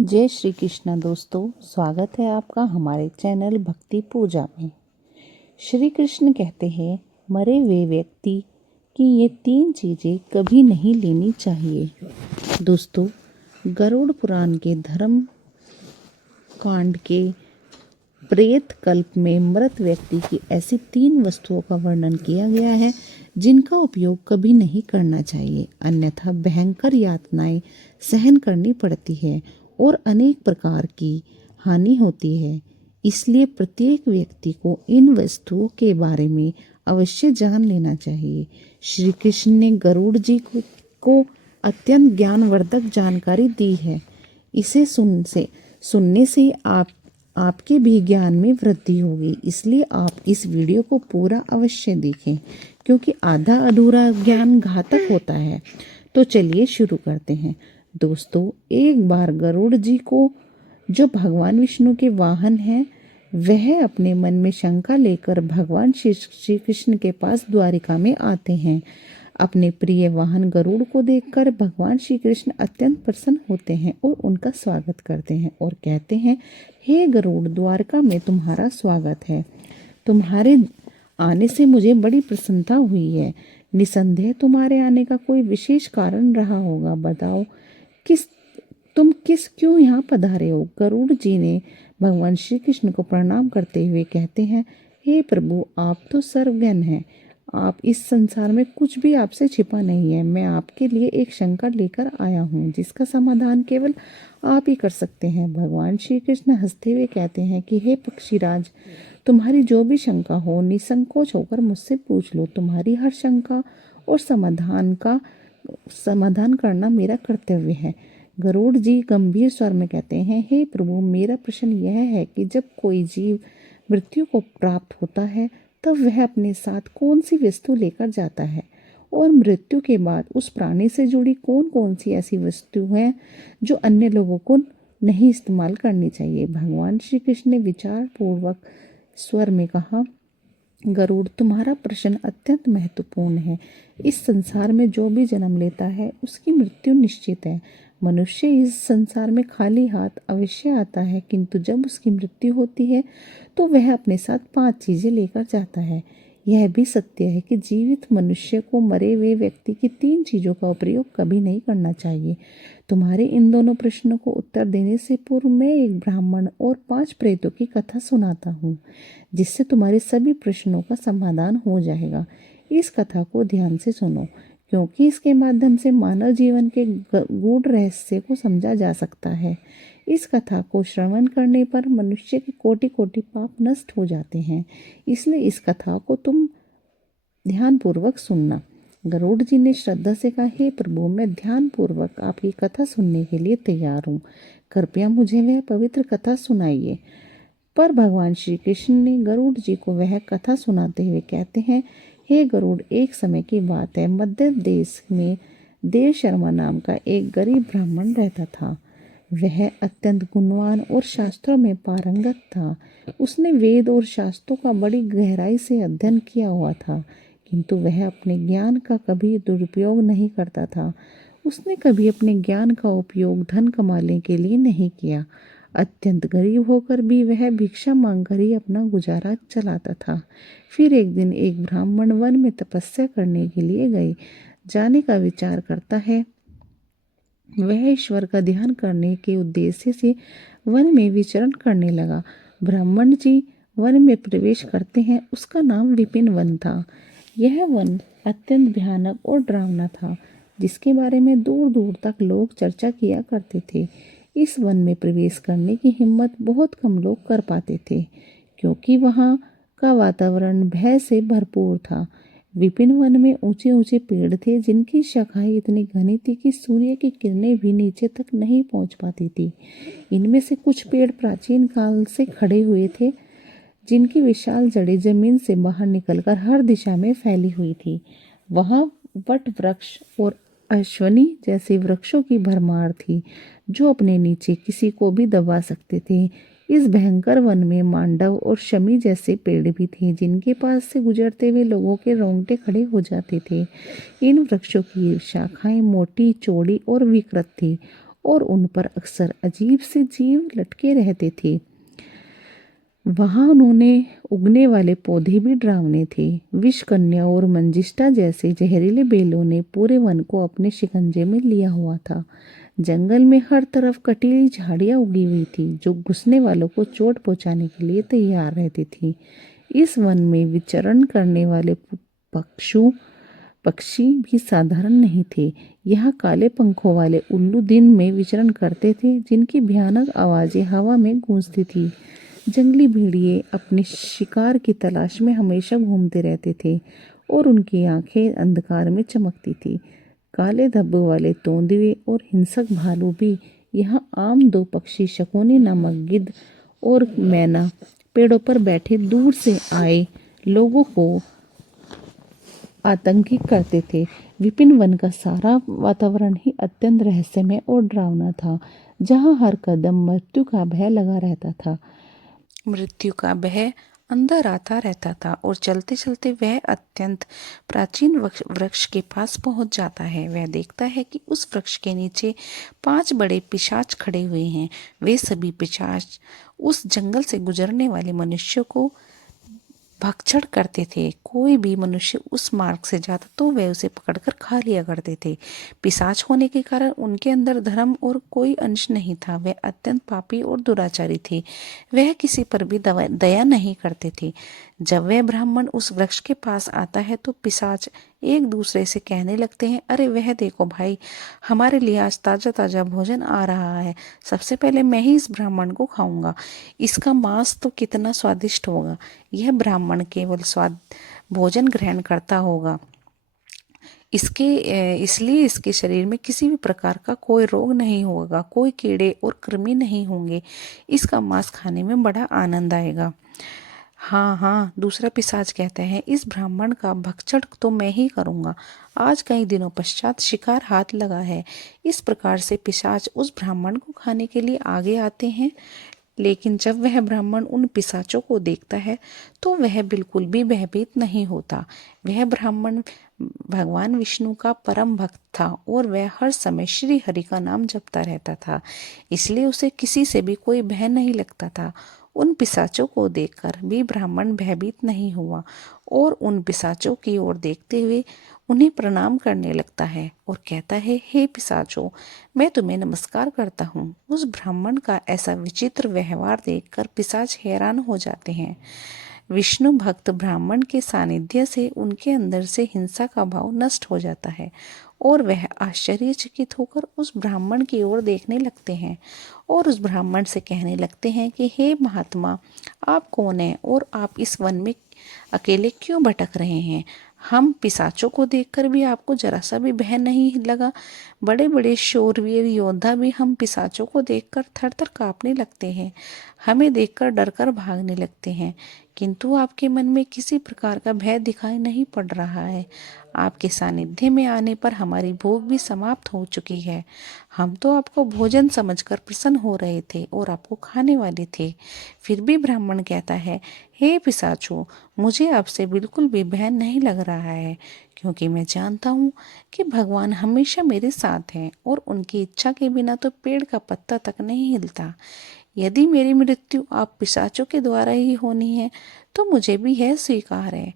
जय श्री कृष्ण दोस्तों, स्वागत है आपका हमारे चैनल भक्ति पूजा में। श्री कृष्ण कहते हैं मरे हुए व्यक्ति की ये 3 चीज़ें कभी नहीं लेनी चाहिए। दोस्तों, गरुड़ पुराण के धर्म कांड के प्रेत कल्प में मृत व्यक्ति की ऐसी 3 वस्तुओं का वर्णन किया गया है जिनका उपयोग कभी नहीं करना चाहिए, अन्यथा भयंकर यातनाएं सहन करनी पड़ती है और अनेक प्रकार की हानि होती है। इसलिए प्रत्येक व्यक्ति को इन वस्तुओं के बारे में अवश्य जान लेना चाहिए। श्री कृष्ण ने गरुड़ जी को अत्यंत ज्ञानवर्धक जानकारी दी है। इसे सुनने से आपके भी ज्ञान में वृद्धि होगी। इसलिए आप इस वीडियो को पूरा अवश्य देखें, क्योंकि आधा अधूरा ज्ञान घातक होता है। तो चलिए शुरू करते हैं। दोस्तों, एक बार गरुड़ जी को, जो भगवान विष्णु के वाहन हैं, वह अपने मन में शंका लेकर भगवान श्री कृष्ण के पास द्वारिका में आते हैं। अपने प्रिय वाहन गरुड़ को देखकर भगवान श्री कृष्ण अत्यंत प्रसन्न होते हैं और उनका स्वागत करते हैं और कहते हैं, हे गरुड़, द्वारका में तुम्हारा स्वागत है। तुम्हारे आने से मुझे बड़ी प्रसन्नता हुई है। निसंदेह तुम्हारे आने का कोई विशेष कारण रहा होगा। बताओ, तुम क्यों यहाँ पधारे हो? गरुड़ जी ने भगवान श्री कृष्ण को प्रणाम करते हुए कहते हैं, हे प्रभु, आप तो सर्वज्ञ हैं। आप इस संसार में कुछ भी आपसे छिपा नहीं है। मैं आपके लिए एक शंका लेकर आया हूँ, जिसका समाधान केवल आप ही कर सकते हैं। भगवान श्री कृष्ण हंसते हुए कहते हैं कि हे पक्षीराज, तुम्हारी जो भी शंका हो, निसंकोच होकर मुझसे पूछ लो। तुम्हारी हर शंका और समाधान करना मेरा कर्तव्य है। गरुड़ जी गंभीर स्वर में कहते हैं, हे प्रभु, मेरा प्रश्न यह है कि जब कोई जीव मृत्यु को प्राप्त होता है, तब वह अपने साथ कौन सी वस्तु लेकर जाता है, और मृत्यु के बाद उस प्राणी से जुड़ी कौन कौन सी ऐसी वस्तु हैं जो अन्य लोगों को नहीं इस्तेमाल करनी चाहिए। भगवान श्री कृष्ण ने विचार पूर्वक स्वर में कहा, गरुड़, तुम्हारा प्रश्न अत्यंत महत्वपूर्ण है। इस संसार में जो भी जन्म लेता है, उसकी मृत्यु निश्चित है। मनुष्य इस संसार में खाली हाथ अवश्य आता है, किंतु जब उसकी मृत्यु होती है तो वह अपने साथ 5 चीजें लेकर जाता है। यह भी सत्य है कि जीवित मनुष्य को मरे हुए व्यक्ति की 3 चीजों का प्रयोग कभी नहीं करना चाहिए। तुम्हारे इन दोनों प्रश्नों को उत्तर देने से पूर्व मैं एक ब्राह्मण और 5 प्रेतों की कथा सुनाता हूँ, जिससे तुम्हारे सभी प्रश्नों का समाधान हो जाएगा। इस कथा को ध्यान से सुनो, क्योंकि इसके माध्यम से मानव जीवन के गूढ़ रहस्य को समझा जा सकता है। इस कथा को श्रवण करने पर मनुष्य के कोटि कोटि पाप नष्ट हो जाते हैं। इसलिए इस कथा को तुम ध्यानपूर्वक सुनना। गरुड़ जी ने श्रद्धा से कहा, हे प्रभु, मैं ध्यानपूर्वक आपकी कथा सुनने के लिए तैयार हूँ। कृपया मुझे वह पवित्र कथा सुनाइए। पर भगवान श्री कृष्ण ने गरुड़ जी को वह कथा सुनाते हुए कहते हैं, हे गरुड़, एक समय की बात है, मध्य देश में देव शर्मा नाम का एक गरीब ब्राह्मण रहता था। वह अत्यंत गुणवान और शास्त्रों में पारंगत था। उसने वेद और शास्त्रों का बड़ी गहराई से अध्ययन किया हुआ था, किंतु वह अपने ज्ञान का कभी दुरुपयोग नहीं करता था। उसने कभी अपने ज्ञान का उपयोग धन कमाने के लिए नहीं किया। अत्यंत गरीब होकर भी वह भिक्षा मांगकर ही अपना गुजारा चलाता था। फिर एक दिन एक ब्राह्मण वन में तपस्या करने के लिए गए। जाने का विचार करता है। वह ईश्वर का ध्यान करने के उद्देश्य से वन में विचरण करने लगा। ब्राह्मण जी वन में प्रवेश करते हैं। उसका नाम विपिन वन था। यह वन अत्यंत भयानक और डरावना था, जिसके बारे में दूर दूर तक लोग चर्चा किया करते थे। इस वन में प्रवेश करने की हिम्मत बहुत कम लोग कर पाते थे, क्योंकि वहाँ का वातावरण भय से भरपूर था। विपिन वन में ऊंचे ऊंचे पेड़ थे, जिनकी शाखाएं इतनी घनी थी कि सूर्य की किरणें भी नीचे तक नहीं पहुंच पाती थी। इनमें से कुछ पेड़ प्राचीन काल से खड़े हुए थे, जिनकी विशाल जड़ें जमीन से बाहर निकलकर हर दिशा में फैली हुई थी। वहां वट वृक्ष और अश्वनी जैसे वृक्षों की भरमार थी, जो अपने नीचे किसी को भी दबा सकते थे। इस भयंकर वन में मांडव और शमी जैसे पेड़ भी थे, जिनके पास से गुजरते हुए लोगों के रोंगटे खड़े हो जाते थे। इन वृक्षों की शाखाएं मोटी, चौड़ी और विकृत थी और उन पर अक्सर अजीब से जीव लटके रहते थे। वहां उन्होंने उगने वाले पौधे भी डरावने थे। विषकन्या और मंजिष्ठा जैसे जहरीले बेलों ने पूरे वन को अपने शिकंजे में लिया हुआ था। जंगल में हर तरफ कटीली झाड़ियां उगी हुई थी जो घुसने वालों को चोट पहुंचाने के लिए तैयार रहती थी। इस वन में विचरण करने वाले पक्षी भी साधारण नहीं थे। यहाँ काले पंखों वाले उल्लू दिन में विचरण करते थे जिनकी भयानक आवाजें हवा में गूंजती थी। जंगली भेड़िए अपने शिकार की तलाश में हमेशा घूमते रहते थे और उनकी आंखें अंधकार में चमकती थी। काले धब्बों वाले तोंदुए और हिंसक भालू भी यहाँ आम दो पक्षी शकुनी नामक गिद्ध और मैना पेड़ों पर बैठे दूर से आए लोगों को आतंकित करते थे। विपिन वन का सारा वातावरण ही अत्यंत रहस्यमय और डरावना था, जहाँ हर कदम मृत्यु का भय लगा रहता था। मृत्यु का भय अंदर आता रहता था और चलते चलते वह अत्यंत प्राचीन वृक्ष के पास पहुंच जाता है। वह देखता है कि उस वृक्ष के नीचे 5 बड़े पिशाच खड़े हुए हैं। वे सभी पिशाच उस जंगल से गुजरने वाले मनुष्यों को भक्षण करते थे। कोई भी मनुष्य उस मार्ग से जाता तो वे उसे पकड़कर खा लिया करते थे। पिशाच होने के कारण उनके अंदर धर्म और कोई अंश नहीं था। वे अत्यंत पापी और दुराचारी थे। वह किसी पर भी दया नहीं करते थे। जब वह ब्राह्मण उस वृक्ष के पास आता है तो पिशाच एक दूसरे से कहने लगते हैं, अरे वह देखो भाई, हमारे लिए आज ताजा ताजा भोजन आ रहा है। सबसे पहले मैं ही इस ब्राह्मण को खाऊंगा। इसका मांस तो कितना स्वादिष्ट होगा। यह ब्राह्मण केवल स्वाद भोजन ग्रहण करता होगा, इसलिए इसके शरीर में किसी भी प्रकार का कोई रोग नहीं होगा, कोई कीड़े और कृमि नहीं होंगे। इसका मांस खाने में बड़ा आनंद आएगा। हाँ हाँ, दूसरा पिशाच कहता है, इस ब्राह्मण का भक्षण तो मैं ही करूंगा। आज कई दिनों पश्चात शिकार हाथ लगा है। इस प्रकार से पिशाच उस ब्राह्मण को खाने के लिए आगे आते हैं। लेकिन जब वह ब्राह्मण उन पिशाचों को देखता है तो वह बिल्कुल भी भयभीत नहीं होता। वह ब्राह्मण भगवान विष्णु का परम भक्त था और वह हर समय श्री हरि का नाम जपता रहता था, इसलिए उसे किसी से भी कोई भय नहीं लगता था। उन पिशाचों को देखकर भी ब्राह्मण भयभीत नहीं हुआ और उन पिशाचों की ओर देखते हुए उन्हें प्रणाम करने लगता है और कहता है, हे पिशाचों, मैं तुम्हें नमस्कार करता हूँ। उस ब्राह्मण का ऐसा विचित्र व्यवहार देखकर पिशाच हैरान हो जाते हैं। विष्णु भक्त ब्राह्मण के सानिध्य से उनके अंदर से हिंसा का भाव नष्ट हो जाता है और वह आश्चर्यचकित होकर उस ब्राह्मण की ओर देखने लगते हैं और उस ब्राह्मण से कहने लगते हैं कि हे महात्मा, आप कौन हैं और आप इस वन में अकेले क्यों भटक रहे हैं? हम पिशाचों को देखकर भी आपको जरा सा भी भय नहीं लगा? बड़े बड़े शूरवीर योद्धा भी हम पिशाचों को देखकर थर थर कांपने लगते हैं, हमें देखकर डरकर भागने लगते हैं, किंतु आपके मन में किसी प्रकार का भय दिखाई नहीं पड़ रहा है। आपके सानिध्य में आने पर हमारी भूख भी समाप्त हो चुकी है। हम तो आपको भोजन समझकर प्रसन्न हो रहे थे और आपको खाने वाले थे। फिर भी ब्राह्मण कहता है, हे पिशाचों, मुझे आपसे बिल्कुल भी भय नहीं लग रहा है, क्योंकि मैं जानता हूँ कि भगवान हमेशा मेरे साथ हैं और उनकी इच्छा के बिना तो पेड़ का पत्ता तक नहीं हिलता। यदि मेरी मृत्यु आप पिशाचों के द्वारा ही होनी है तो मुझे भी यह स्वीकार है।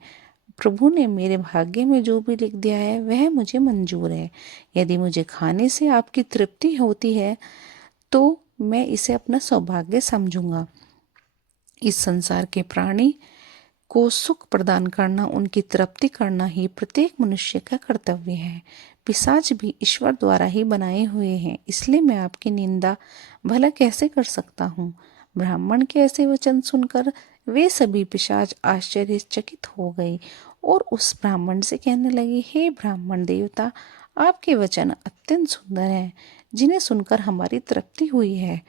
प्रभु ने मेरे भाग्य में जो भी लिख दिया है वह मुझे मंजूर है। यदि मुझे खाने से आपकी तृप्ति होती है तो मैं इसे अपना सौभाग्य समझूंगा। इस संसार के प्राणी को सुख प्रदान करना, उनकी तृप्ति करना ही प्रत्येक मनुष्य का कर्तव्य है। पिशाच भी ईश्वर द्वारा ही बनाए हुए हैं, इसलिए मैं आपकी निंदा भला कैसे कर सकता हूँ? ब्राह्मण के ऐसे वचन सुनकर वे सभी पिशाच आश्चर्यचकित हो गई और उस ब्राह्मण से कहने लगी, हे ब्राह्मण देवता, आपके वचन अत्यंत सुंदर हैं, जिन्हें सुनकर हमारी तृप्ति हुई है।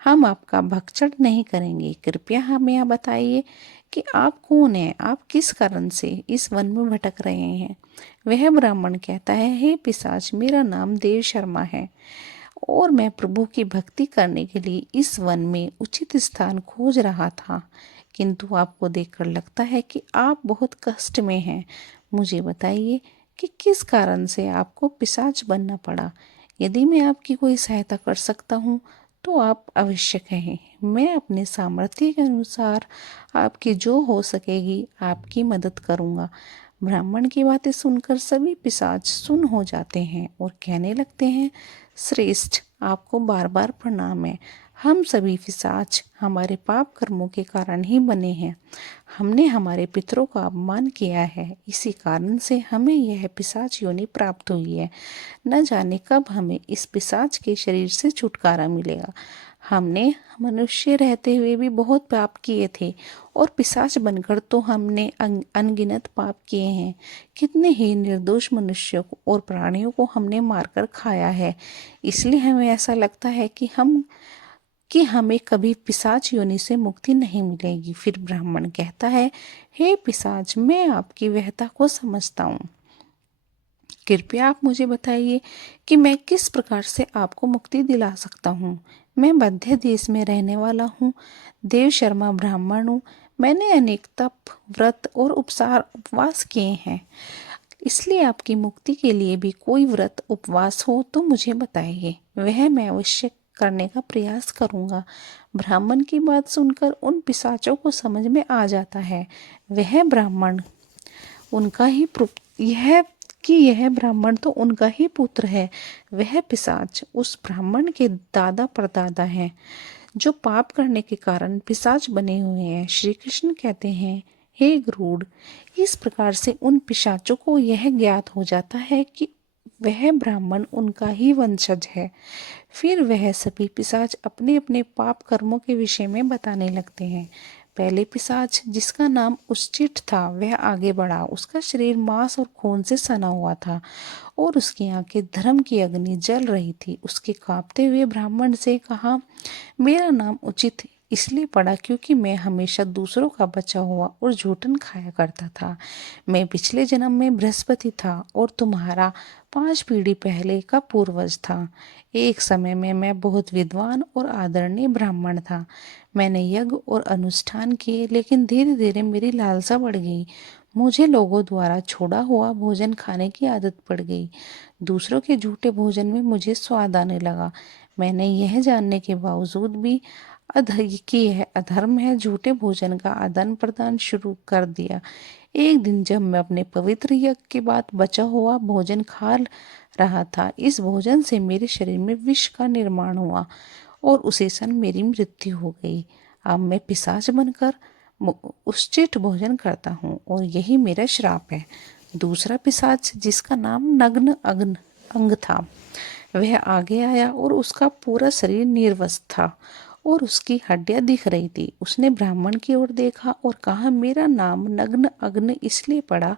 हम आपका भक्षण नहीं करेंगे। कृपया हमें यह बताइए कि आप कौन हैं, आप किस कारण से इस वन में भटक रहे हैं? वह ब्राह्मण कहता है, हे पिशाच, मेरा नाम देव शर्मा है और मैं प्रभु की भक्ति करने के लिए इस वन में उचित स्थान खोज रहा था, किंतु आपको देखकर लगता है कि आप बहुत कष्ट में हैं। मुझे बताइए कि किस कारण से आपको पिशाच बनना पड़ा। यदि मैं आपकी कोई सहायता कर सकता हूँ तो आप अवश्य कहें। मैं अपने सामर्थ्य के अनुसार आपकी जो हो सकेगी आपकी मदद करूँगा। ब्राह्मण की बातें सुनकर सभी पिशाच सुन्न हो जाते हैं और कहने लगते हैं, श्रेष्ठ, आपको बार बार प्रणाम है। हम सभी पिशाच हमारे पाप कर्मों के कारण ही बने हैं। हमने हमारे पितरों का अपमान किया है, इसी कारण से हमें यह पिशाच योनि प्राप्त हुई है। न जाने कब हमें इस पिशाच के शरीर से छुटकारा मिलेगा। हमने मनुष्य रहते हुए भी बहुत पाप किए थे और पिशाच बनकर तो हमने अनगिनत पाप किए हैं। कितने ही निर्दोष मनुष्यों को और प्राणियों को हमने मारकर खाया है। इसलिए हमें ऐसा लगता है कि हमें कभी पिशाच योनि से मुक्ति नहीं मिलेगी। फिर ब्राह्मण कहता है, हे पिशाच, मैं आपकी व्यथा को समझता हूँ। कृपया आप मुझे बताइए कि मैं किस प्रकार से आपको मुक्ति दिला सकता हूँ। मैं मध्य देश में रहने वाला हूँ, देव शर्मा ब्राह्मण हूँ। मैंने अनेक तप, व्रत और उपवास किए हैं। इसलिए आपकी मुक्ति के लिए भी कोई व्रत उपवास हो तो मुझे बताइए, वह मैं अवश्य करने का प्रयास करूँगा। ब्राह्मण की बात सुनकर उन पिशाचों को समझ में आ जाता है वह ब्राह्मण उनका ही यह ब्राह्मण तो उनका ही पुत्र है। वह पिशाच उस ब्राह्मण के दादा परदादा हैं जो पाप करने के कारण पिशाच बने हुए हैं। श्री कृष्ण कहते हैं, हे गरुड़, इस प्रकार से उन पिशाचों को यह ज्ञात हो जाता है कि वह ब्राह्मण उनका ही वंशज है। फिर वह सभी पिशाच अपने अपने पाप कर्मों के विषय में बताने लगते हैं। पहले पिशाच, जिसका नाम उच्चिठ था, वह आगे बढ़ा। उसका शरीर मांस और खून से सना हुआ था और उसकी आंखें धर्म की अग्नि जल रही थी। उसके कांपते हुए ब्राह्मण से कहा, मेरा नाम उचित इसलिए पड़ा क्योंकि मैं हमेशा दूसरों का बचा हुआ और झूठन खाया करता था। मैं पिछले जन्म में बृहस्पति था और तुम्हारा 5 पीढ़ी पहले का पूर्वज था। एक समय में मैं बहुत विद्वान और आदरणीय ब्राह्मण था। मैंने यज्ञ और अनुष्ठान किए, लेकिन धीरे धीरे मेरी लालसा बढ़ गई। मुझे लोगों द्वारा छोड़ा हुआ भोजन खाने की आदत पड़ गई। दूसरों के झूठे भोजन में मुझे स्वाद आने लगा। मैंने यह जानने के बावजूद भी कि यह अधर्म है, झूठे भोजन का आदान प्रदान शुरू कर दिया। एक दिन जब मैं अपने पवित्र यज्ञ के बाद बचा हुआ भोजन खा रहा था, इस भोजन से मेरे शरीर में विष का निर्माण हुआ और उसी क्षण मेरी मृत्यु हो गई। अब मैं पिशाच बनकर उच्चिष्ट भोजन करता हूँ और यही मेरा श्राप है। दूसरा पिशाच, जिसका नाम नग्न अंग था, वह आगे आया और उसका पूरा शरीर निर्वस्त्र था और उसकी हड्डियां दिख रही थी। उसने ब्राह्मण की ओर देखा और कहा, मेरा नाम नग्न अग्न इसलिए पड़ा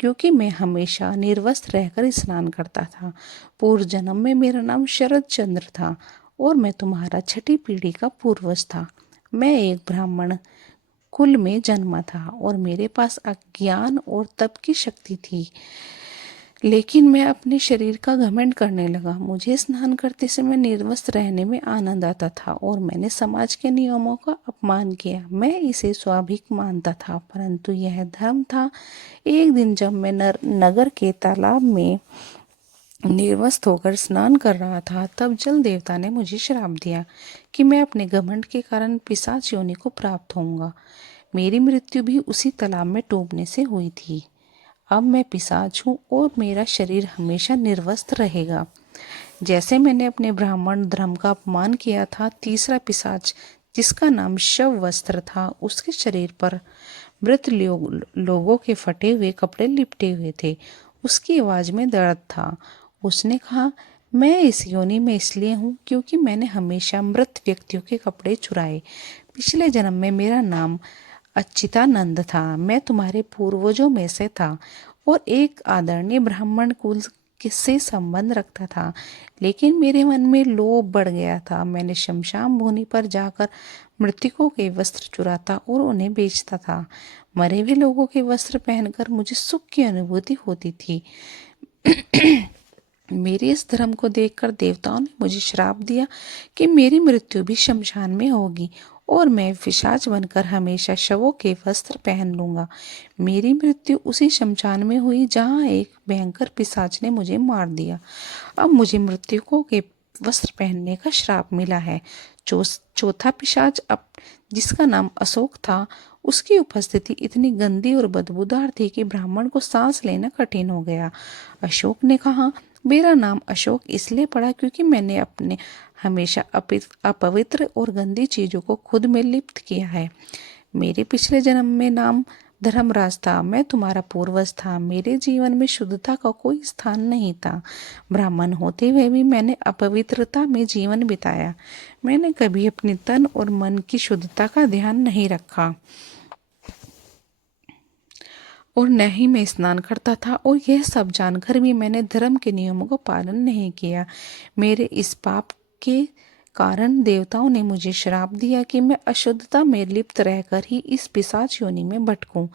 क्योंकि मैं हमेशा निर्वस्त्र रहकर स्नान करता था। पूर्व जन्म में मेरा नाम शरद चंद्र था और मैं तुम्हारा 6ठी पीढ़ी का पूर्वज था। मैं एक ब्राह्मण कुल में जन्मा था और मेरे पास अज्ञान और तप की शक्ति थी, लेकिन मैं अपने शरीर का घमंड करने लगा। मुझे स्नान करते समय निर्वस्त्र रहने में आनंद आता था और मैंने समाज के नियमों का अपमान किया। मैं इसे स्वाभाविक मानता था, परंतु यह धर्म था। एक दिन जब मैं नगर के तालाब में निर्वस्त्र होकर स्नान कर रहा था, तब जल देवता ने मुझे श्राप दिया कि मैं अपने घमंड के कारण पिशाच योनि को प्राप्त होऊंगा। मेरी मृत्यु भी उसी तालाब में डूबने से हुई थी। अब मैं पिशाच हूँ और मेरा शरीर हमेशा निर्वस्त्र रहेगा। जैसे मैंने अपने ब्राह्मण धर्म का अपमान किया था, तीसरा पिशाच, जिसका नाम शव वस्त्र था, उसके शरीर पर मृत लोगों के फटे हुए कपड़े लिपटे हुए थे। उसकी आवाज में दर्द था। उसने कहा, मैं इस योनि में इसलिए हूँ क्योंकि मैंने हमेशा मृत व्यक्तियों के कपड़े चुराए। पिछले जन्म में मेरा नाम अच्युतानंद था। मैं तुम्हारे पूर्वजों में से था और एक आदरणीय ब्राह्मण कुल से संबंध रखता था, लेकिन मेरे मन में लोभ बढ़ गया था। मैंने शमशान भूमि पर जाकर मृतकों के वस्त्र चुराता और उन्हें बेचता था। मरे हुए लोगों के वस्त्र पहनकर मुझे सुख की अनुभूति होती थी। मेरे इस धर्म को देखकर देवताओं ने मुझे श्राप दिया कि मेरी मृत्यु भी शमशान में होगी और मैं पिशाच बनकर हमेशा शवों के वस्त्र पहन लूंगा। मेरी मृत्यु उसी शमशान में हुई जहाँ एक भयंकर पिशाच ने मुझे मार दिया। अब मुझे मृतकों के वस्त्र पहनने का श्राप मिला है। चौथा पिशाच, अब जिसका नाम अशोक था, उसकी उपस्थिति इतनी गंदी और बदबूदार थी कि ब्राह्मण को सांस लेना कठिन हो गया। अशोक ने कहा, मेरा नाम अशोक इसलिए पड़ा क्योंकि मैंने अपने हमेशा अपवित्र और गंदी चीजों को खुद में लिप्त किया है। मेरे पिछले जन्म में नाम धर्मराज था। मैं तुम्हारा पूर्वज था। मेरे जीवन में शुद्धता का कोई स्थान नहीं था। ब्राह्मण होते हुए भी मैंने अपवित्रता में जीवन बिताया। मैंने कभी अपने तन और मन की शुद्धता का ध्यान नहीं रखा और न ही मैं स्नान करता था, और यह सब जानकर भी मैंने धर्म के नियमों का पालन नहीं किया। मेरे इस पाप के कारण देवताओं ने मुझे श्राप दिया कि मैं अशुद्धता में लिप्त रहकर ही इस पिशाच योनि में भटकूं।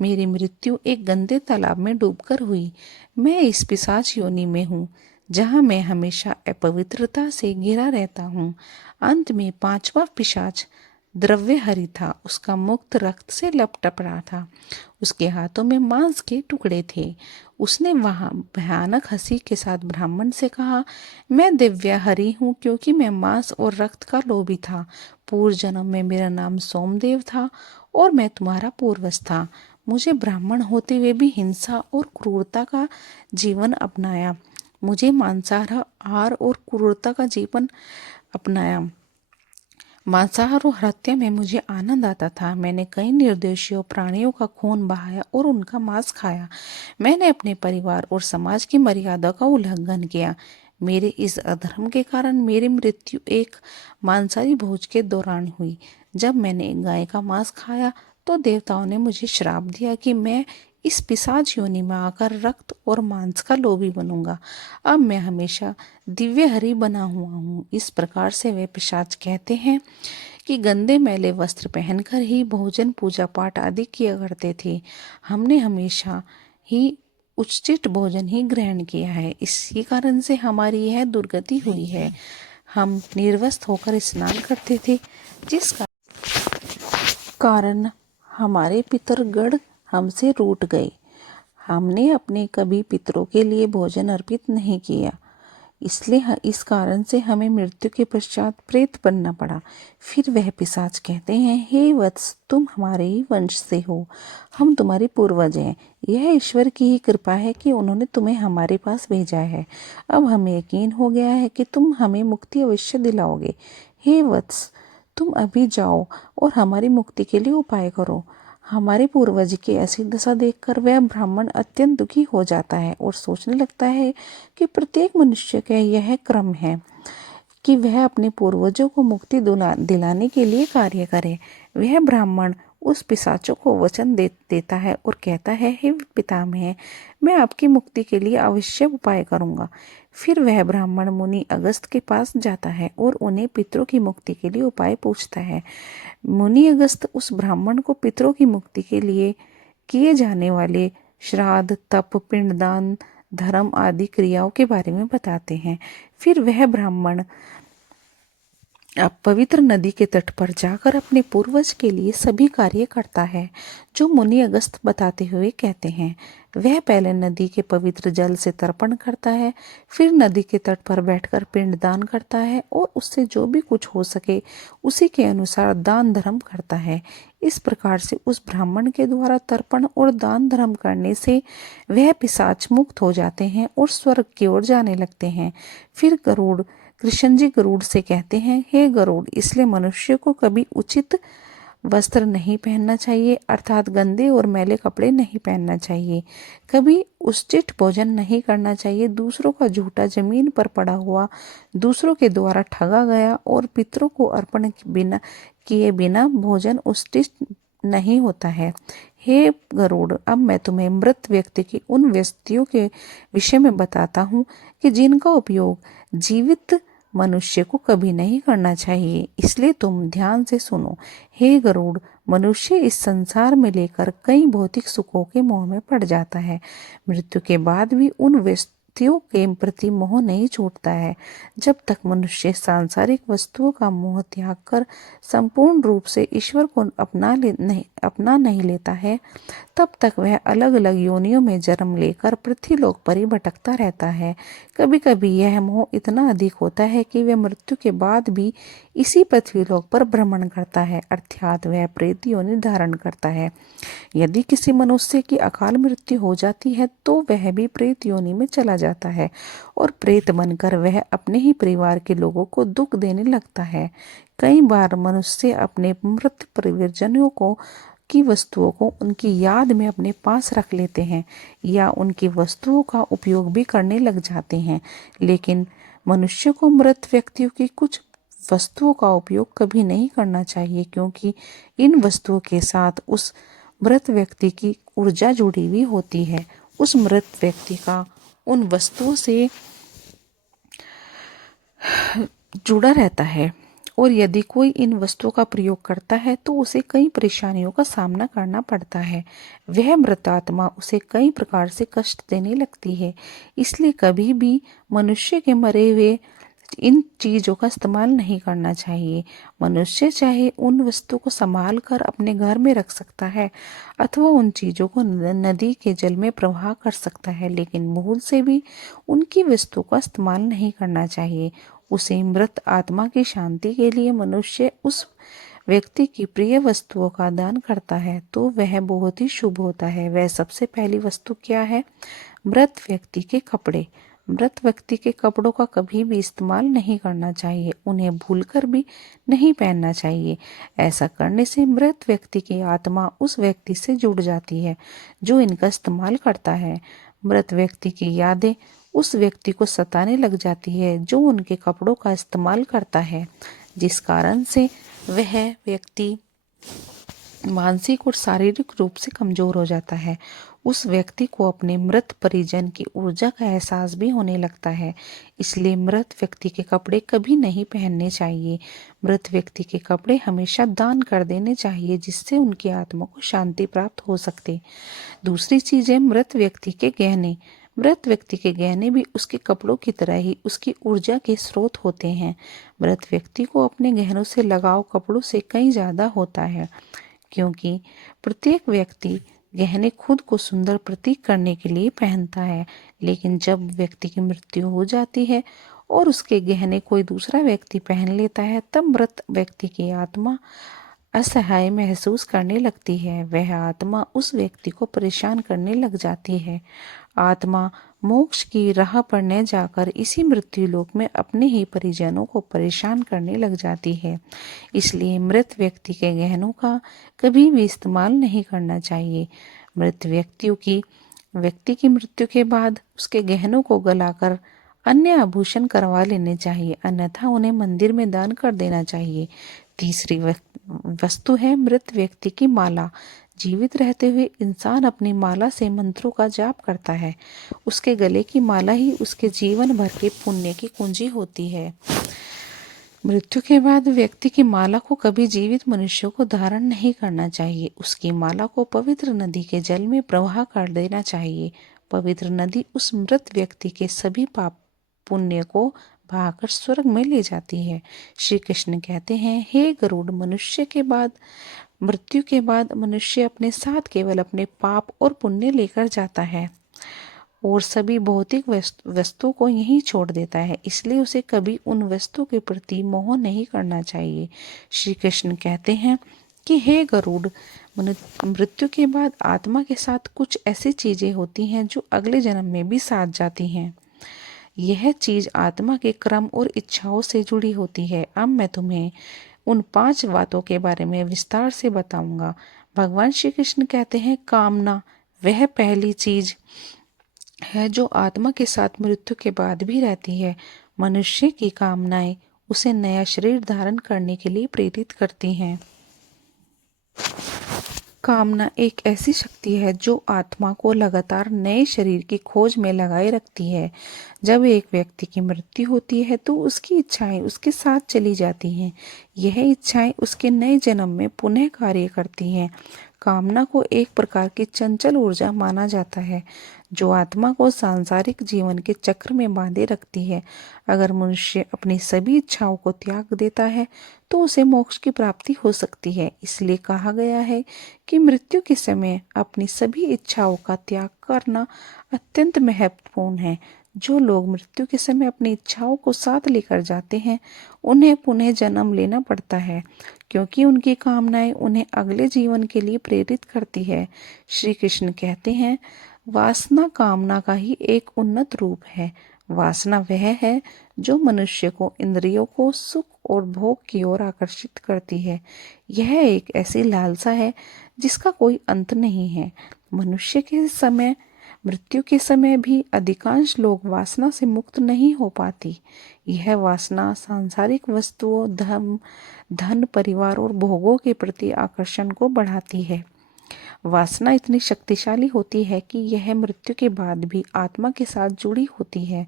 मेरी मृत्यु एक गंदे तालाब में डूबकर हुई। मैं इस पिशाच योनि में हूँ जहाँ मैं हमेशा अपवित्रता से घिरा रहता हूँ। अंत में पांचवा पिशाच द्रव्यहरि था। उसका मुक्त रक्त से लपट रहा था। उसके हाथों में मांस के टुकड़े थे। उसने वहां भयानक हंसी के साथ ब्राह्मण से कहा, मैं दिव्यहरि हूँ क्योंकि मैं मांस और रक्त का लोभी था। पूर्व जन्म में मेरा नाम सोमदेव था और मैं तुम्हारा पूर्वज था। मुझे ब्राह्मण होते हुए भी हिंसा और क्रूरता का जीवन अपनाया। मुझे मांसाहार और क्रूरता का जीवन अपनाया। मांसाहार और हत्या में मुझे आनंद आता था। मैंने कई निर्दोषियों प्राणियों का खून बहाया और उनका मांस खाया। मैंने अपने परिवार और समाज की मर्यादा का उल्लंघन किया। मेरे इस अधर्म के कारण मेरी मृत्यु एक मांसाहारी भोज के दौरान हुई। जब मैंने गाय का मांस खाया तो देवताओं ने मुझे श्राप दिया कि मैं इस पिशाच योनि में आकर रक्त और मांस का लोभी बनूंगा। अब मैं हमेशा दिव्य हरि बना हुआ हूँ। इस प्रकार से वे पिशाच कहते हैं कि गंदे मैले वस्त्र पहनकर ही भोजन, पूजा पाठ आदि किया करते थे। हमने हमेशा ही उचित भोजन ही ग्रहण किया है। इसी कारण से हमारी यह दुर्गति हुई है। हम निर्वस्त्र होकर स्नान करते थे, जिस कारण हमारे पितरगण हमसे रूठ गए। हमने अपने कभी पितरों के लिए भोजन अर्पित नहीं किया, इसलिए इस कारण से हमें मृत्यु के पश्चात प्रेत बनना पड़ा। फिर वह पिशाच कहते हैं, हे वत्स, तुम हमारे ही वंश से हो। हम तुम्हारे पूर्वज हैं। यह ईश्वर की ही कृपा है कि उन्होंने तुम्हें हमारे पास भेजा है। अब हमें यकीन हो गया है कि तुम हमें मुक्ति अवश्य दिलाओगे। हे वत्स, तुम अभी जाओ और हमारी मुक्ति के लिए उपाय करो। हमारे पूर्वज की ऐसी दशा देखकर वह ब्राह्मण अत्यंत दुखी हो जाता है और सोचने लगता है कि प्रत्येक मनुष्य का यह क्रम है कि वह अपने पूर्वजों को मुक्ति दिलाने के लिए कार्य करे। वह ब्राह्मण उस पिशाचों को वचन देता है और कहता है, हे पितामह, मैं आपकी मुक्ति के लिए अवश्य उपाय करूंगा। फिर वह ब्राह्मण मुनि अगस्त के पास जाता है और उन्हें पितरों की मुक्ति के लिए उपाय पूछता है। मुनि अगस्त उस ब्राह्मण को पितरों की मुक्ति के लिए किए जाने वाले श्राद्ध, तप, पिंडदान, धर्म आदि क्रियाओं के बारे में बताते हैं। फिर वह ब्राह्मण पवित्र नदी के तट पर जाकर अपने पूर्वज के लिए सभी कार्य करता है जो मुनि अगस्त बताते हुए कहते हैं। वह पहले नदी के पवित्र जल से तर्पण करता है, फिर नदी के तट पर बैठकर पिंडदान करता है और उससे जो भी कुछ हो सके उसी के अनुसार दान धर्म करता है। इस प्रकार से उस ब्राह्मण के द्वारा तर्पण और दान धर्म करने से वह पिशाच मुक्त हो जाते हैं और स्वर्ग की ओर जाने लगते हैं। फिर कृष्ण जी गरुड़ से कहते हैं, हे गरुड़, इसलिए मनुष्य को कभी उचित वस्त्र नहीं पहनना चाहिए, अर्थात गंदे और मैले कपड़े नहीं पहनना चाहिए। कभी उचित भोजन नहीं करना चाहिए। दूसरों का झूठा, जमीन पर पड़ा हुआ, दूसरों के द्वारा ठगा गया और पितरों को अर्पण किए बिना भोजन उचित नहीं होता है। हे गरुड़, अब मैं तुम्हें मृत व्यक्ति की उन वस्तुओं के विषय में बताता हूँ कि जिनका उपयोग जीवित मनुष्य को कभी नहीं करना चाहिए, इसलिए तुम ध्यान से सुनो। हे गरुड़, मनुष्य इस संसार में लेकर कई भौतिक सुखों के मोह में पड़ जाता है। मृत्यु के बाद भी उन वस्तुओं के प्रति मोह नहीं छूटता है। जब तक मनुष्य सांसारिक वस्तुओं का मोह त्याग कर संपूर्ण रूप से ईश्वर को अपना नहीं लेता है, तब तक वह अलग अलग योनियों में जन्म लेकर पृथ्वीलोक पर ही भटकता रहता है। कभी कभी यह मोह इतना अधिक होता है कि वह मृत्यु के बाद भी इसी पृथ्वीलोक पर भ्रमण करता है, अर्थात वह प्रेत योनि धारण करता है। यदि किसी मनुष्य की अकाल मृत्यु हो जाती है तो वह भी प्रेत योनि में चला जाता है और प्रेत बनकर वह अपने ही परिवार के लोगों को दुख देने लगता है। कई बार मनुष्य अपने मृत परिवारजनों की वस्तुओं को उनकी याद में अपने पास रख लेते हैं या उनकी वस्तुओं का उपयोग भी करने लग जाते हैं, लेकिन मनुष्य को मृत व्यक्तियों की कुछ वस्तुओं का उपयोग कभी नहीं करना चाहिए, क्योंकि इन वस्तुओं के साथ उस मृत व्यक्ति की ऊर्जा जुड़ी हुई होती है। उस मृत व्यक्ति का उन वस्तुओं से जुड़ा रहता है और यदि कोई इन वस्तुओं का प्रयोग करता है तो उसे कई परेशानियों का सामना करना पड़ता है। वह मृत आत्मा उसे कई प्रकार से कष्ट देने लगती है। इसलिए कभी भी मनुष्य के मरे हुए इन चीज़ों का इस्तेमाल नहीं करना चाहिए। मनुष्य चाहे उन वस्तुओं को संभाल कर अपने घर में रख सकता है अथवा उन चीज़ों को नदी के जल में प्रवाह कर सकता है, लेकिन भूल से भी उनकी वस्तुओं का इस्तेमाल नहीं करना चाहिए। उसे मृत आत्मा की शांति के लिए मनुष्य उस व्यक्ति की प्रिय वस्तुओं का दान करता है तो वह बहुत ही शुभ होता है। वह सबसे पहली वस्तु क्या है? मृत व्यक्ति के कपड़े। मृत व्यक्ति के कपड़ों का कभी भी इस्तेमाल नहीं करना चाहिए, उन्हें भूलकर भी नहीं पहनना चाहिए। ऐसा करने से मृत व्यक्ति की आत्मा उस व्यक्ति से जुड़ जाती है जो इनका इस्तेमाल करता है। मृत व्यक्ति की यादें उस व्यक्ति को सताने लग जाती है जो उनके कपड़ों का इस्तेमाल करता है, जिस कारण से वह व्यक्ति मानसिक और शारीरिक रूप से कमजोर हो जाता है। उस व्यक्ति को अपने मृत परिजन की ऊर्जा का एहसास भी होने लगता है। इसलिए मृत व्यक्ति के कपड़े कभी नहीं पहनने चाहिए। मृत व्यक्ति के कपड़े हमेशा दान कर देने चाहिए, जिससे उनकी आत्मा को शांति प्राप्त हो सकती। दूसरी चीज है मृत व्यक्ति के गहने। मृत व्यक्ति के गहने भी उसके कपड़ों की तरह ही उसकी ऊर्जा के स्रोत होते हैं। मृत व्यक्ति को अपने गहनों से लगाव कपड़ों से कहीं ज्यादा होता है, क्योंकि प्रत्येक व्यक्ति गहने खुद को सुंदर प्रतीक करने के लिए पहनता है, लेकिन जब व्यक्ति की मृत्यु हो जाती है और उसके गहने कोई दूसरा व्यक्ति पहन लेता है, तब मृत व्यक्ति की आत्मा असहाय महसूस करने लगती है। वह आत्मा उस व्यक्ति को परेशान करने लग जाती है। आत्मा मोक्ष की राह पर न जाकर इसी मृत्यु लोक में अपने ही परिजनों को परेशान करने लग जाती है। इसलिए मृत व्यक्ति के गहनों का कभी भी इस्तेमाल नहीं करना चाहिए। मृत व्यक्ति की मृत्यु के बाद उसके गहनों को गलाकर अन्य आभूषण करवा लेने चाहिए, अन्यथा उन्हें मंदिर में दान कर देना चाहिए। तीसरी वस्तु है मृत व्यक्ति की माला। जीवित रहते हुए इंसान अपनी माला से मंत्रों का जाप करता है। उसके गले की माला ही उसके जीवन भर के पुण्य की कुंजी होती है। मृत्यु के बाद व्यक्ति की माला को कभी जीवित मनुष्यों को धारण नहीं करना चाहिए। उसकी माला को पवित्र नदी के जल में प्रवाह कर देना चाहिए। पवित्र नदी उस मृत व्यक्ति के सभी पाप पुण्य को बहाकर स्वर्ग में ले जाती है। श्री कृष्ण कहते हैं, हे गरुड़, मृत्यु के बाद मनुष्य अपने साथ केवल अपने पाप और पुण्य लेकर जाता है और सभी भौतिक वस्तुओं को यहीं छोड़ देता है। इसलिए उसे कभी उन वस्तुओं के प्रति मोह नहीं करना चाहिए। श्री कृष्ण कहते हैं कि हे गरुड़, मृत्यु के बाद आत्मा के साथ कुछ ऐसी चीजें होती हैं जो अगले जन्म में भी साथ जाती हैं। यह चीज आत्मा के क्रम और इच्छाओं से जुड़ी होती है। अब मैं तुम्हें उन 5 बातों के बारे में विस्तार से बताऊंगा। भगवान श्री कृष्ण कहते हैं, कामना वह पहली चीज है जो आत्मा के साथ मृत्यु के बाद भी रहती है। मनुष्य की कामनाएं उसे नया शरीर धारण करने के लिए प्रेरित करती हैं। कामना एक ऐसी शक्ति है जो आत्मा को लगातार नए शरीर की खोज में लगाए रखती है। जब एक व्यक्ति की मृत्यु होती है तो उसकी इच्छाएं उसके साथ चली जाती हैं। यह इच्छाएं उसके नए जन्म में पुनः कार्य करती हैं। कामना को एक प्रकार की चंचल ऊर्जा माना जाता है जो आत्मा को सांसारिक जीवन के चक्र में बांधे रखती है। अगर मनुष्य अपनी सभी इच्छाओं को त्याग देता है तो उसे मोक्ष की प्राप्ति हो सकती है। इसलिए कहा गया है कि मृत्यु के समय अपनी सभी इच्छाओं का त्याग करना अत्यंत महत्वपूर्ण है। जो लोग मृत्यु के समय अपनी इच्छाओं को साथ लेकर जाते हैं उन्हें पुनः जन्म लेना पड़ता है, क्योंकि उनकी कामनाएं उन्हें अगले जीवन के लिए प्रेरित करती है। श्री कृष्ण कहते हैं, वासना कामना का ही एक उन्नत रूप है। वासना वह है जो मनुष्य को इंद्रियों को सुख और भोग की ओर आकर्षित करती है। यह एक ऐसी लालसा है जिसका कोई अंत नहीं है। मनुष्य के समय मृत्यु के समय भी अधिकांश लोग वासना से मुक्त नहीं हो पाती। यह वासना सांसारिक वस्तुओं, धन, परिवार और भोगों के प्रति आकर्षण को बढ़ाती है। वासना इतनी शक्तिशाली होती है कि यह मृत्यु के बाद भी आत्मा के साथ जुड़ी होती है।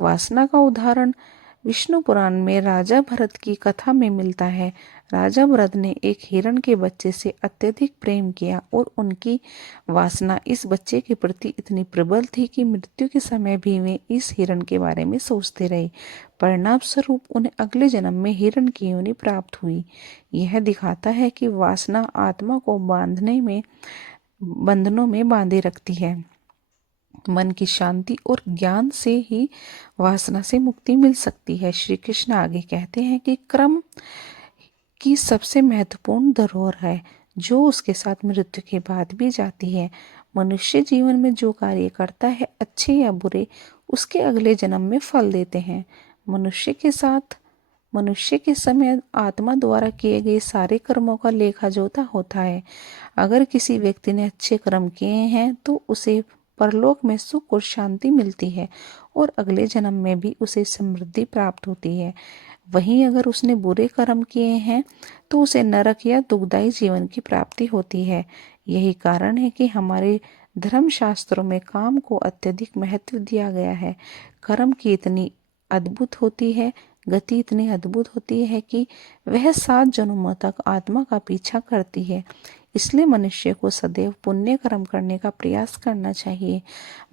वासना का उदाहरण विष्णु पुराण में राजा भरत की कथा में मिलता है। राजा भरत ने एक हिरण के बच्चे से अत्यधिक प्रेम किया और उनकी वासना इस बच्चे के प्रति इतनी प्रबल थी कि मृत्यु के समय भी वे इस हिरण के बारे में सोचते रहे। परिणाम स्वरूप उन्हें अगले जन्म में हिरण की योनि प्राप्त हुई। यह दिखाता है कि वासना आत्मा को बंधनों में बांधे रखती है। मन की शांति और ज्ञान से ही वासना से मुक्ति मिल सकती है। श्री कृष्ण आगे कहते हैं कि कर्म की सबसे महत्वपूर्ण धरोहर है जो उसके साथ मृत्यु के बाद भी जाती है। मनुष्य जीवन में जो कार्य करता है, अच्छे या बुरे, उसके अगले जन्म में फल देते हैं। मनुष्य के समय आत्मा द्वारा किए गए सारे कर्मों का लेखा जोखा होता है। अगर किसी व्यक्ति ने अच्छे कर्म किए हैं तो उसे परलोक में सुख और शांति मिलती है और अगले जन्म में भी उसे समृद्धि प्राप्त होती है। वहीं अगर उसने बुरे कर्म किए हैं तो उसे नरक या दुखदायी जीवन की प्राप्ति होती है। यही कारण है कि हमारे धर्म शास्त्रों में काम को अत्यधिक महत्व दिया गया है। कर्म की गति इतनी अद्भुत होती है कि वह 7 जन्मों तक आत्मा का पीछा करती है। इसलिए मनुष्य को सदैव पुण्य कर्म करने का प्रयास करना चाहिए।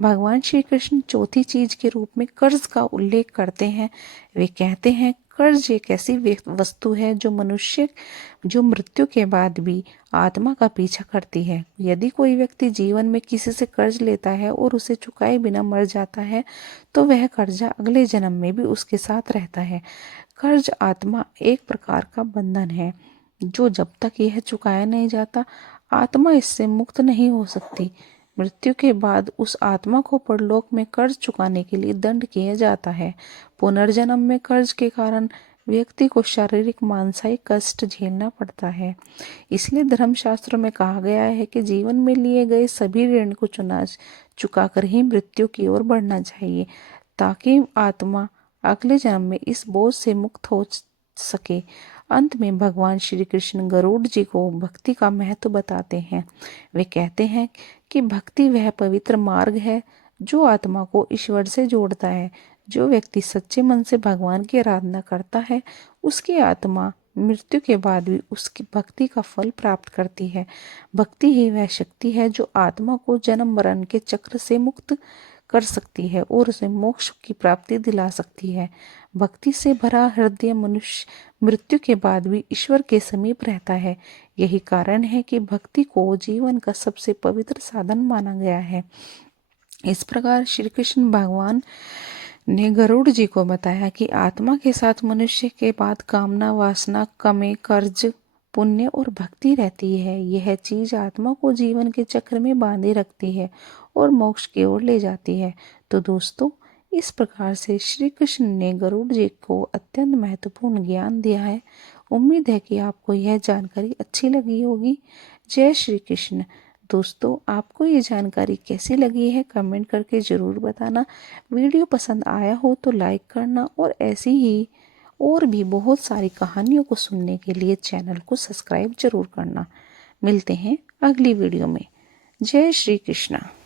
भगवान श्री कृष्ण चौथी चीज के रूप में कर्ज का उल्लेख करते हैं। वे कहते हैं, कर्ज एक ऐसी वस्तु है जो मृत्यु के बाद भी आत्मा का पीछा करती है। यदि कोई व्यक्ति जीवन में किसी से कर्ज लेता है और उसे चुकाए बिना मर जाता है तो वह कर्जा अगले जन्म में भी उसके साथ रहता है। कर्ज आत्मा एक प्रकार का बंधन है जो जब तक यह चुकाया नहीं जाता आत्मा इससे मुक्त नहीं हो सकती। मृत्यु के बाद उस आत्मा को परलोक में कर्ज चुकाने के लिए दंड किया जाता है। पुनर्जन्म में कर्ज के कारण व्यक्ति को शारीरिक मानसिक कष्ट झेलना पड़ता है। इसलिए धर्मशास्त्रों में कहा गया है कि जीवन में लिए गए सभी ऋण को चुकाकर ही मृत्यु की ओर बढ़ना चाहिए, ताकि आत्मा अगले जन्म में इस बोझ से मुक्त हो सके। अंत में भगवान श्री कृष्ण गरुड़ जी को भक्ति का महत्व बताते हैं। वे कहते हैं कि भक्ति वह पवित्र मार्ग है जो आत्मा को ईश्वर से जोड़ता है। जो व्यक्ति सच्चे मन से भगवान की आराधना करता है उसकी आत्मा मृत्यु के बाद भी उसकी भक्ति का फल प्राप्त करती है। भक्ति ही वह शक्ति है जो आत्मा को जन्म मरण के चक्र से मुक्त कर सकती है और उसे मोक्ष की प्राप्ति दिला सकती है। भक्ति से भरा हृदय मनुष्य मृत्यु के बाद भी ईश्वर के समीप रहता है। यही कारण है कि भक्ति को जीवन का सबसे पवित्र साधन माना गया है। इस प्रकार श्री कृष्ण भगवान ने गरुड़ जी को बताया कि आत्मा के साथ मनुष्य के बाद कामना, वासना, कमे, कर्ज, पुण्य और भक्ति रहती है। यह चीज आत्मा को जीवन के चक्र में बांधे रखती है और मोक्ष की ओर ले जाती है। तो दोस्तों, इस प्रकार से श्री कृष्ण ने गरुड़ जी को अत्यंत महत्वपूर्ण ज्ञान दिया है। उम्मीद है कि आपको यह जानकारी अच्छी लगी होगी। जय श्री कृष्ण। दोस्तों, आपको ये जानकारी कैसी लगी है कमेंट करके ज़रूर बताना। वीडियो पसंद आया हो तो लाइक करना और ऐसी ही और भी बहुत सारी कहानियों को सुनने के लिए चैनल को सब्सक्राइब जरूर करना। मिलते हैं अगली वीडियो में। जय श्री कृष्णा।